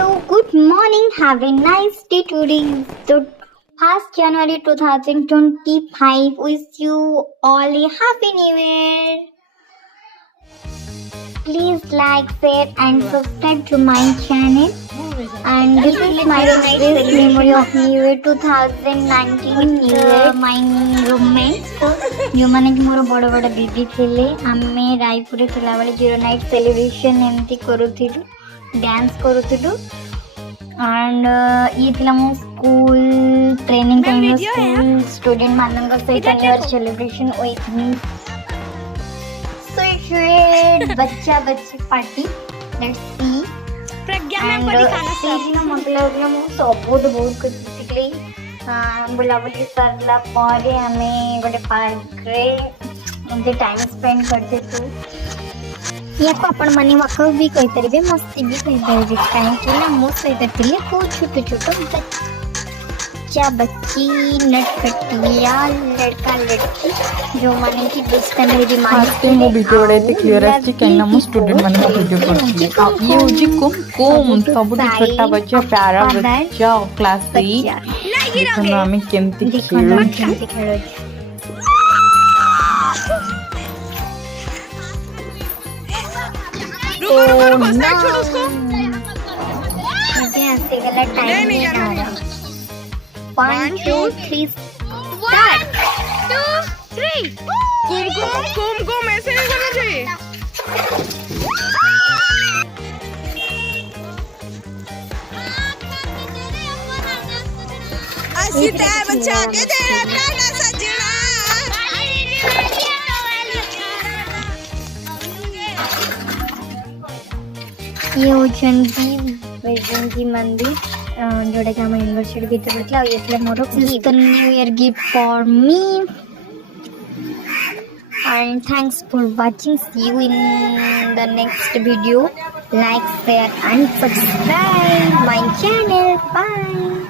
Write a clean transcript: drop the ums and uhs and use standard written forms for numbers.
Hello, good morning. Have a nice day today. The 1st January 2025. Wish you all a happy new year. Please like, share, and subscribe to my channel. And this is my best memory of New Year 2019 with my roommate. ଯେଉଁମାନେ କି ମୋର ବଡ଼ ବଡ଼ ଦିଦି ଥିଲେ ଆମେ ରାୟପୁରରେ ଥିଲାବେଳେ ଜିରୋ ନାଇଟ୍ ସେଲିବ୍ରେସନ୍ ଏମିତି କରୁଥିଲୁ ଡ୍ୟାନ୍ସ କରୁଥିଲୁ ଆଣ୍ଡ ଇଏ ଥିଲା ମୋ ସ୍କୁଲ ଟ୍ରେନିଂ ଟାଇମ୍ର ସ୍କୁଲ ଷ୍ଟୁଡେଣ୍ଟ ମାନଙ୍କ ସହିତ new year celebration with me sweet ବଚ୍ଚା ବଚ୍ଚି ପାର୍ଟି ଲେଟ୍ସ ସି ସେଇଦିନ ମୋତେ ଲାଗୁଥିଲା ମୁଁ ସବୁଠୁ ବହୁତ ଖୁସି ଥିଲି ବୁଲାବୁଲି ସରିଲା ପରେ ଆମେ ଗୋଟେ ପାର୍କରେ ଏମିତି ଟାଇମ୍ ସ୍ପେଣ୍ଡ କରିଥିଲୁ ୟାକୁ ଆପଣମାନେ ୱାକଆଉଟ୍ ବି କହିପାରିବେ ମସ୍ତି ବି କହିପାରିବେ କାହିଁକି ନା ମୋ ସହିତ ଥିଲେ ବହୁତ ଛୋଟ ଛୋଟ बच्चा बच्ची नटखटिया लड़का लड़की ଯେଉଁମାନେ କି ଦୁଷ୍ଟାମୀ ଆସ୍ତେ ମୋ ଭିଡ଼ିଓଟା ଏତେ କ୍ଲିୟର ଆସିଛି କାହିଁକିନା ମୁଁ ଷ୍ଟୁଡେଣ୍ଟ ମାନଙ୍କ ଭିଡ଼ିଓ କରୁଥିଲି ଆଉ ଇଏ ହେଉଛି କୁମକୁମ ସବୁଠୁ ଛୋଟା ବଚ୍ଚା ପ୍ୟାରା ବଚ୍ଚା କ୍ଲାସ୍ 8 ଦେଖନ୍ତୁ ଆମେ କେମିତି ଖେଳୁଛୁ ଆସିଗଲା ଟାଇମ୍ 1 2 3 start 2 3 कुम ऐसे नहीं करना चाहिए सीता बच्चा के तेरा टाटा सजना ये होचंती वैजयंती मंदिर जोड़ा कि आम यूनिवर्सिटी भीतर पड़ता है ये more new year gift for me and thanks for watching. See you in the next video. Like, share and subscribe my channel. Bye.